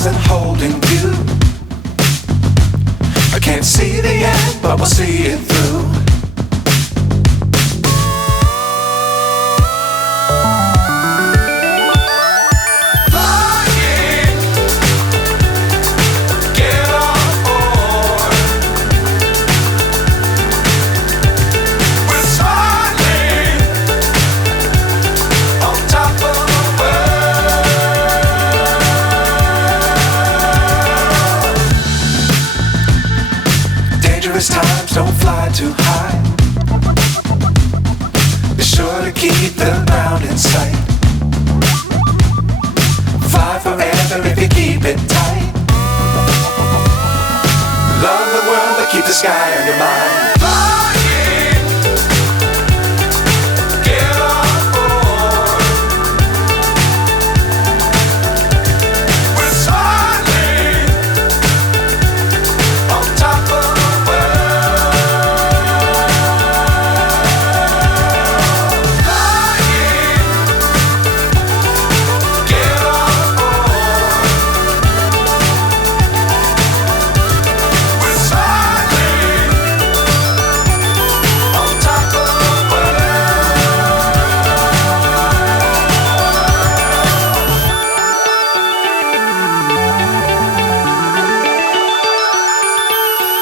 stars and holding you. I can't see the end, but we'll see it through. Times don't fly too high. Be sure to keep the ground in sight. Fly forever if you keep it tight. Love the world but keep the sky on your mind.